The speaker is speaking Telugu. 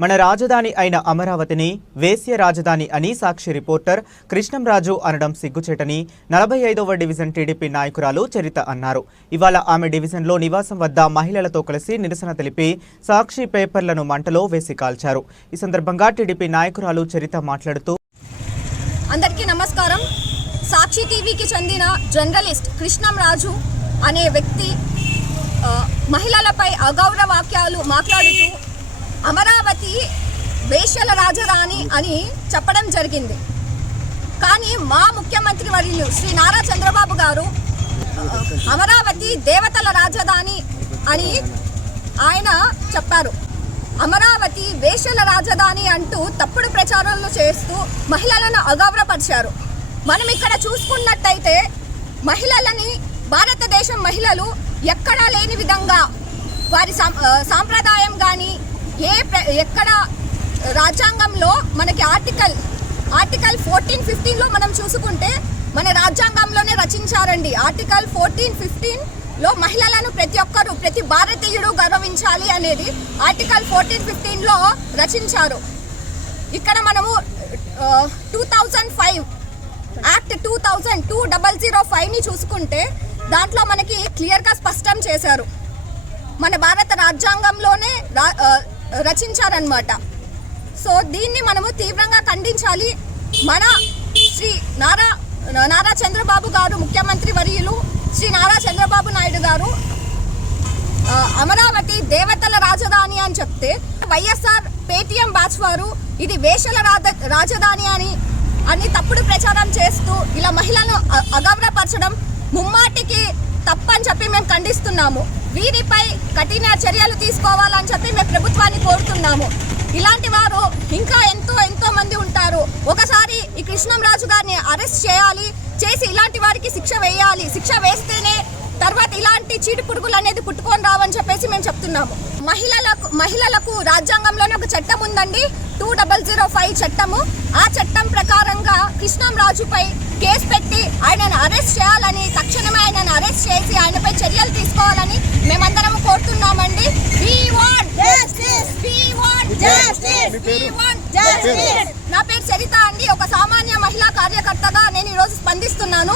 మన రాజధాని అయిన అమరావతిని వేశ్య రాజధాని అని సాక్షి రిపోర్టర్ కృష్ణంరాజు అనడం సిగ్గుచేటని నలభై ఐదవ డివిజన్ టీడీపీ నాయకురాలు చరిత అన్నారు. ఇవాళ ఆమె డివిజన్లో నివాసం వద్ద మహిళలతో కలిసి నిరసన తెలిపి సాక్షి పేపర్లను మంటలో వేసి కాల్చారు. ఈ సందర్భంగా టీడీపీ నాయకురాలు చరిత మాట్లాడుతూ అందరికీ నమస్కారం. సాక్షి టీవీకి చెందిన జర్నలిస్ట్ కృష్ణం రాజు అనే వ్యక్తి మహిళలపై అగౌరవ వాక్యాలు మాట్లాడుతూ వేశ్యల రాజధాని అని చెప్పడం జరిగింది. కానీ మా ముఖ్యమంత్రి వర్యులు శ్రీ నారా చంద్రబాబు గారు అమరావతి దేవతల రాజధాని అని ఆయన చెప్పారు. అమరావతి వేశ్యల రాజధాని అంటూ తప్పుడు ప్రచారాలు చేస్తూ మహిళలను అగౌరవపరిచారు. మనం ఇక్కడ చూసుకున్నట్టయితే మహిళలని భారతదేశం మహిళలు ఎక్కడా లేని విధంగా వారి సాం- సాంప్రదాయం కానీ ఏ ప్ర- ఎక్కడ రాజ్యాంగంలో మనకి ఆర్టికల్ ఆర్టికల్ ఫోర్టీన్ ఫిఫ్టీన్లో మనం చూసుకుంటే మన రాజ్యాంగంలోనే రచించారండి. ఆర్టికల్ ఫోర్టీన్ ఫిఫ్టీన్లో మహిళలను ప్రతి ఒక్కరు ప్రతి భారతీయుడు గౌరవించాలి అనేది ఆర్టికల్ ఫోర్టీన్ ఫిఫ్టీన్లో రచించారు. ఇక్కడ మనము two thousand five act two thousand two double zero ఫైవ్ని చూసుకుంటే దాంట్లో మనకి క్లియర్గా స్పష్టం చేశారు. మన భారత రాజ్యాంగంలోనే రా- రచించారనమాట సో దీన్ని మనము తీవ్రంగా ఖండించాలి. మన శ్రీ నారా నారా చంద్రబాబు గారు ముఖ్యమంత్రి వర్యులు శ్రీ నారా చంద్రబాబు నాయుడు గారు అమరావతి దేవతల రాజధాని అని చెప్తే వైఎస్ఆర్ పేటిఎం బ్యాచ్ వారు ఇది వేషల రాజ రాజధాని అని అని తప్పుడు ప్రచారం చేస్తూ ఇలా మహిళలను అగౌరవపరచడం ముమ్మాటికి తప్పని చెప్పి మేము ఖండిస్తున్నాము. వీరిపై కఠిన చర్యలు తీసుకోవాలని చెప్పి మేము ప్రభుత్వాన్ని కోరుతున్నాము. ఇలాంటి వారు ఇంకా ఎంతో ఎంతో మంది ఉంటారు. ఒకసారి ఈ కృష్ణంరాజు గారిని అరెస్ట్ చేయాలి చేసి ఇలాంటి వారికి శిక్ష వేయాలి. శిక్ష వేస్తేనే తర్వాత ఇలాంటి చీటి పురుగులు అనేది పుట్టుకొని రావని చెప్పేసి మేము చెప్తున్నాము. మహిళలకు మహిళలకు రాజ్యాంగంలోనే ఒక చట్టం ఉందండి. టూ డబల్ జీరో ఫైవ్ చట్టము. ఆ చట్టం ప్రకారంగా కృష్ణం రాజుపై కేసు పెట్టి ఆయనను అరెస్ట్ చేయాలని తక్షణం ఆయనను అరెస్ట్ చేసి ఆయనపై చర్యలు తీసుకోవాలని మేమందరం కోరుతున్నామండి. నా పేరు చరిత అండి. ఒక సామాన్య మహిళా కార్యకర్తగా నేను ఈరోజు స్పందిస్తున్నాను.